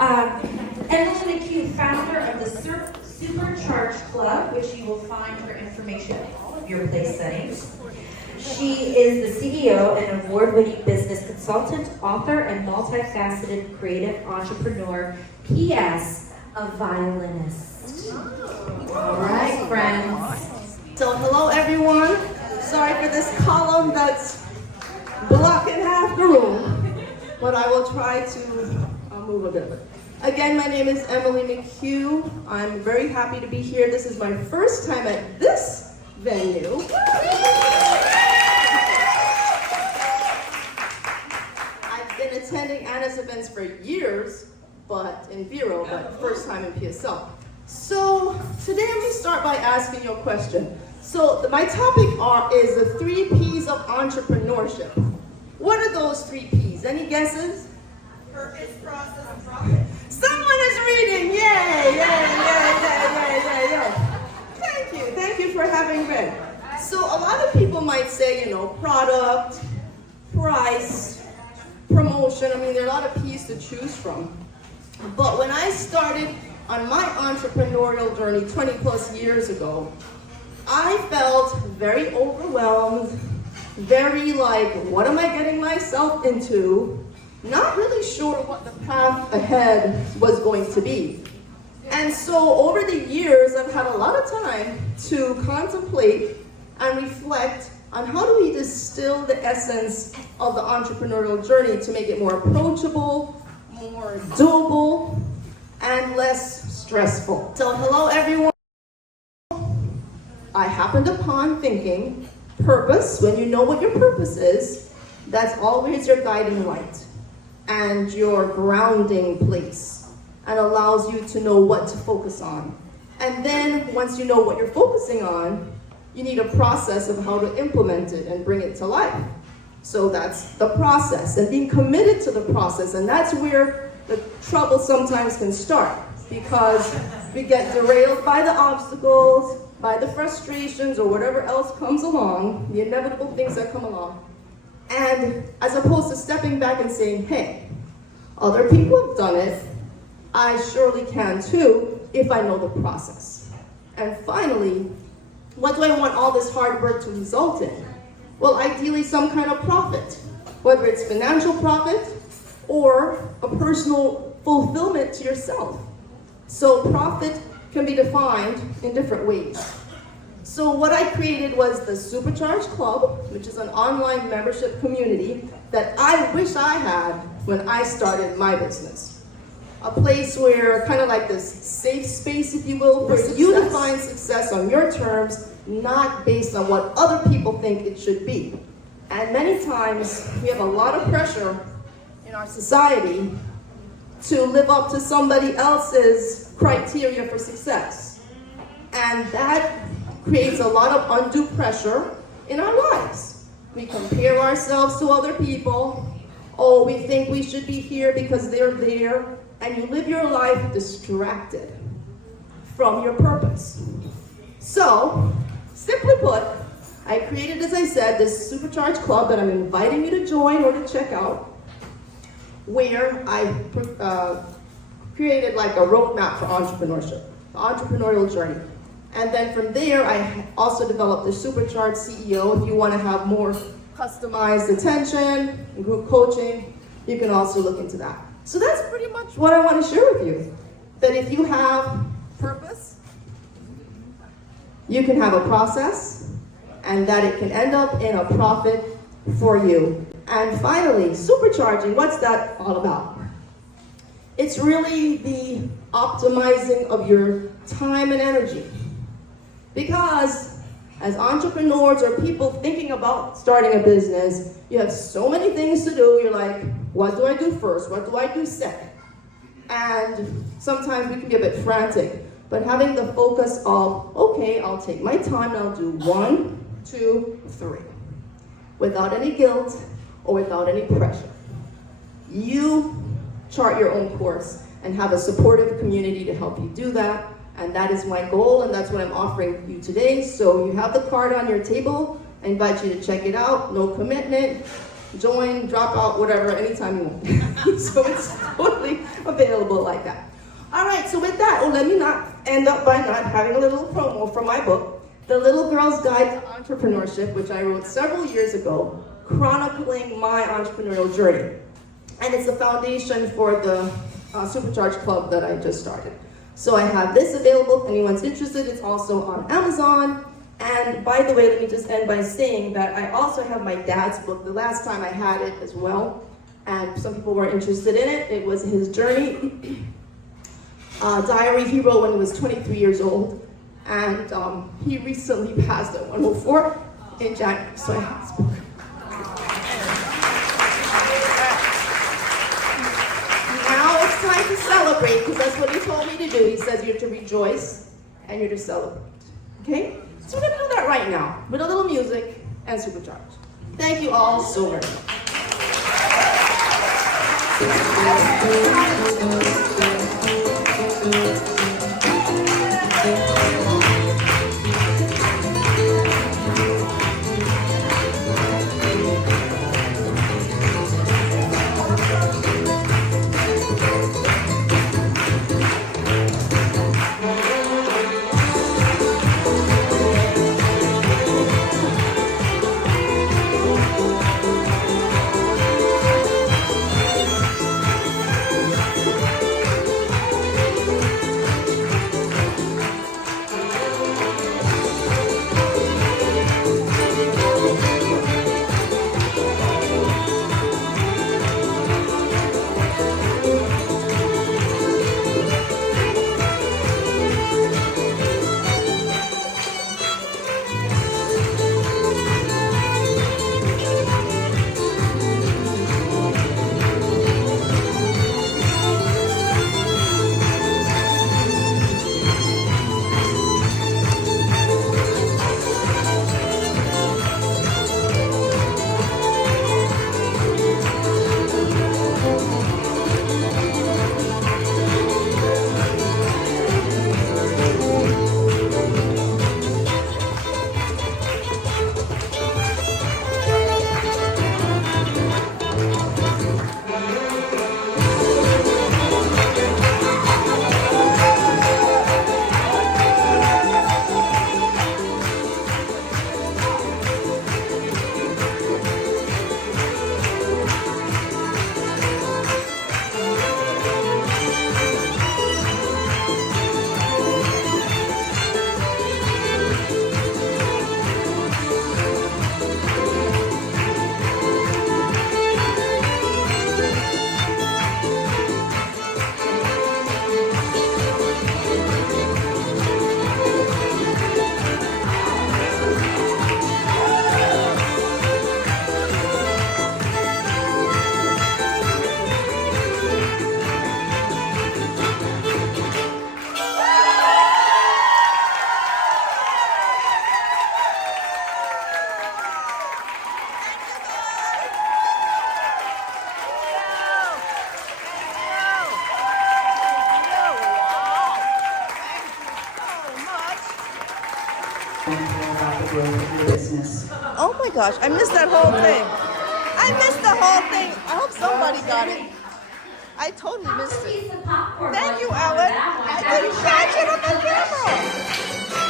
Emily McHugh, founder of the Supercharged Club, which you will find her information in all of your place settings. She is the CEO and award-winning business consultant, author, and multifaceted creative entrepreneur. P.S. a violinist. All right, friends. So hello, everyone. Sorry for this column that's blocking half the room, but I will try to move a bit. Again, my name is Emily McHugh. I'm very happy to be here. This is my first time at this venue. I've been attending Anna's events for years, but in Vero, but first time in PSL. So today I'm going to start by asking you a question. So my topic is the 3 P's of entrepreneurship. What are those 3 P's? Any guesses? Purpose, process, and profit. Someone is reading! Yay! Yay! Thank you for having read. So a lot of people might say, product, price, promotion. I mean, there are a lot of P's to choose from. But when I started on my entrepreneurial journey 20 plus years ago, I felt very overwhelmed, very like, what am I getting myself into? Not really sure what the path ahead was going to be. And so over the years, I've had a lot of time to contemplate and reflect on how do we distill the essence of the entrepreneurial journey to make it more approachable, more doable, and less stressful. So hello, everyone. I happened upon thinking purpose. When you know what your purpose is, that's always your guiding light and your grounding place, and allows you to know what to focus on. And then once you know what you're focusing on, you need a process of how to implement it and bring it to life. So that's the process, and being committed to the process. And that's where the trouble sometimes can start, because we get derailed by the obstacles, by the frustrations, or whatever else comes along, the inevitable things that come along. And as opposed to stepping back and saying, hey, other people have done it, I surely can too, if I know the process. And finally, what do I want all this hard work to result in? Well, ideally some kind of profit, whether it's financial profit or a personal fulfillment to yourself. So profit can be defined in different ways. So what I created was the Supercharged Club, which is an online membership community that I wish I had when I started my business. A place where, kind of like this safe space, if you will, for you to find success on your terms, not based on what other people think it should be. And many times, we have a lot of pressure in our society to live up to somebody else's criteria for success. And that creates a lot of undue pressure in our lives. We compare ourselves to other people. Oh, we think we should be here because they're there. And you live your life distracted from your purpose. So, simply put, I created, as I said, this Supercharged Club that I'm inviting you to join or to check out, where I created like a roadmap for entrepreneurship, the entrepreneurial journey. And then from there, I also developed the Supercharged CEO. If you want to have more customized attention and group coaching, you can also look into that. So that's pretty much what I want to share with you. That if you have purpose, you can have a process, and that it can end up in a profit for you. And finally, supercharging, what's that all about? It's really the optimizing of your time and energy. Because as entrepreneurs or people thinking about starting a business, you have so many things to do. You're like, what do I do first? What do I do second? And sometimes we can be a bit frantic. But having the focus of, okay, I'll take my time and I'll do 1, 2, 3. Without any guilt or without any pressure. You chart your own course and have a supportive community to help you do that. And that is my goal, and that's what I'm offering you today. So you have the card on your table. I invite you to check it out. No commitment. join, drop out, whatever, anytime you want. So it's totally available like that. All right, so with that, let me not end up by not having a little promo for my book, The Little Girl's Guide to Entrepreneurship, which I wrote several years ago, chronicling my entrepreneurial journey. And it's the foundation for the Supercharged Club that I just started. So I have this available if anyone's interested. It's also on Amazon. And by the way, let me just end by saying that I also have my dad's book. The last time I had it as well, and some people were interested in it. It was his journey, diary he wrote when he was 23 years old. And he recently passed at 104 in January, so I have his book. Now it's time to celebrate, because that's what he told me to do. He says you're to rejoice and you're to celebrate. Okay? So we're going to do that right now with a little music and Supercharged. Thank you all so very much. Oh my gosh, I missed that whole thing. I missed the whole thing. I hope somebody got it. I totally missed it. Thank you, Ellen. I didn't catch it on the camera.